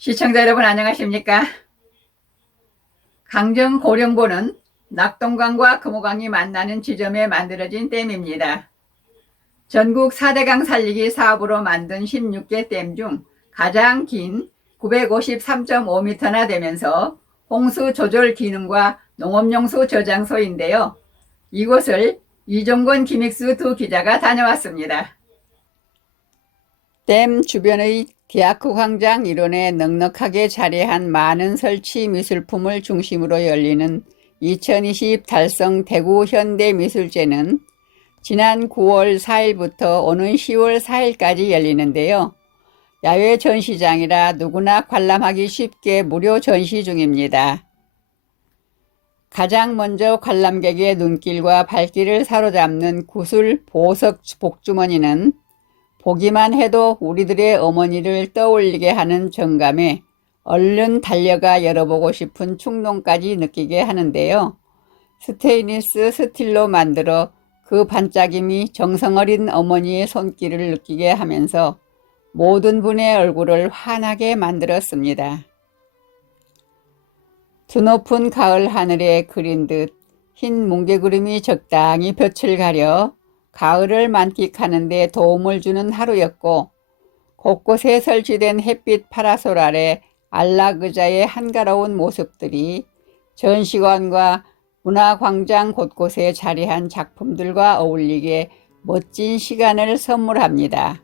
시청자 여러분 안녕하십니까? 강정 고령보는 낙동강과 금호강이 만나는 지점에 만들어진 댐입니다. 전국 4대강 살리기 사업으로 만든 16개 댐 중 가장 긴 953.5m나 되면서 홍수 조절 기능과 농업용수 저장소인데요. 이곳을 이종건 김익수 두 기자가 다녀왔습니다. 댐 주변의 디아크 광장 일원에 넉넉하게 자리한 많은 설치 미술품을 중심으로 열리는 2020 달성 대구 현대미술제는 지난 9월 4일부터 오는 10월 4일까지 열리는데요. 야외 전시장이라 누구나 관람하기 쉽게 무료 전시 중입니다. 가장 먼저 관람객의 눈길과 발길을 사로잡는 구슬 보석 복주머니는 보기만 해도 우리들의 어머니를 떠올리게 하는 정감에 얼른 달려가 열어보고 싶은 충동까지 느끼게 하는데요. 스테인리스 스틸로 만들어 그 반짝임이 정성어린 어머니의 손길을 느끼게 하면서 모든 분의 얼굴을 환하게 만들었습니다. 드높은 가을 하늘에 그린 듯 흰 뭉게구름이 적당히 볕을 가려 가을을 만끽하는 데 도움을 주는 하루였고 곳곳에 설치된 햇빛 파라솔 아래 안락의자의 한가로운 모습들이 전시관과 문화광장 곳곳에 자리한 작품들과 어울리게 멋진 시간을 선물합니다.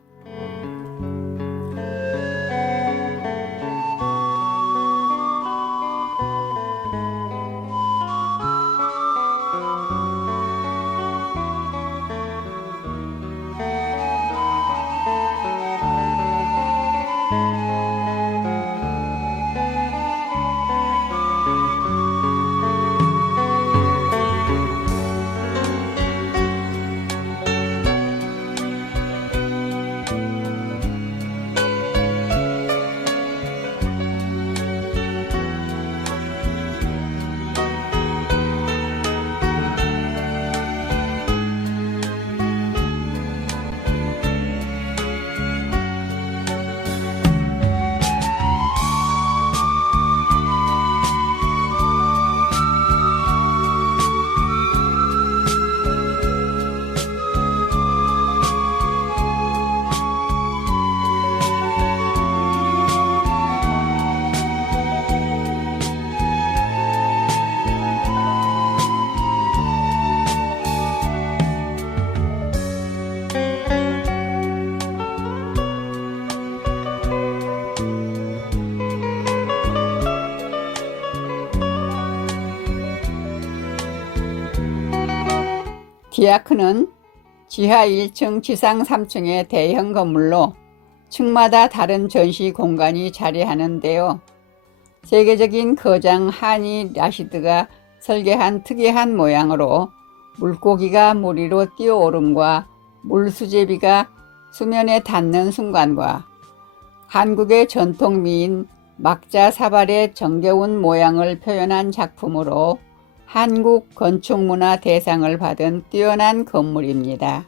디아크는 지하 1층, 지상 3층의 대형 건물로 층마다 다른 전시 공간이 자리하는데요. 세계적인 거장 하니 라시드가 설계한 특이한 모양으로 물고기가 물 위로 뛰어오름과 물수제비가 수면에 닿는 순간과 한국의 전통 미인 막자 사발의 정겨운 모양을 표현한 작품으로 한국 건축문화 대상을 받은 뛰어난 건물입니다.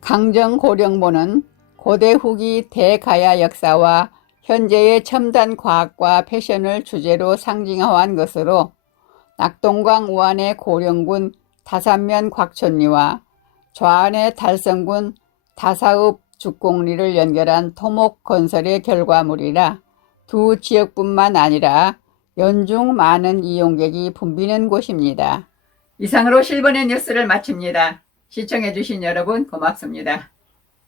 강정 고령보는 고대 후기 대가야 역사와 현재의 첨단 과학과 패션을 주제로 상징화한 것으로 낙동강 우안의 고령군 다산면 곽촌리와 좌안의 달성군 다사읍 죽공리를 연결한 토목 건설의 결과물이라 두 지역뿐만 아니라 연중 많은 이용객이 붐비는 곳입니다. 이상으로 실버의 뉴스를 마칩니다. 시청해주신 여러분 고맙습니다.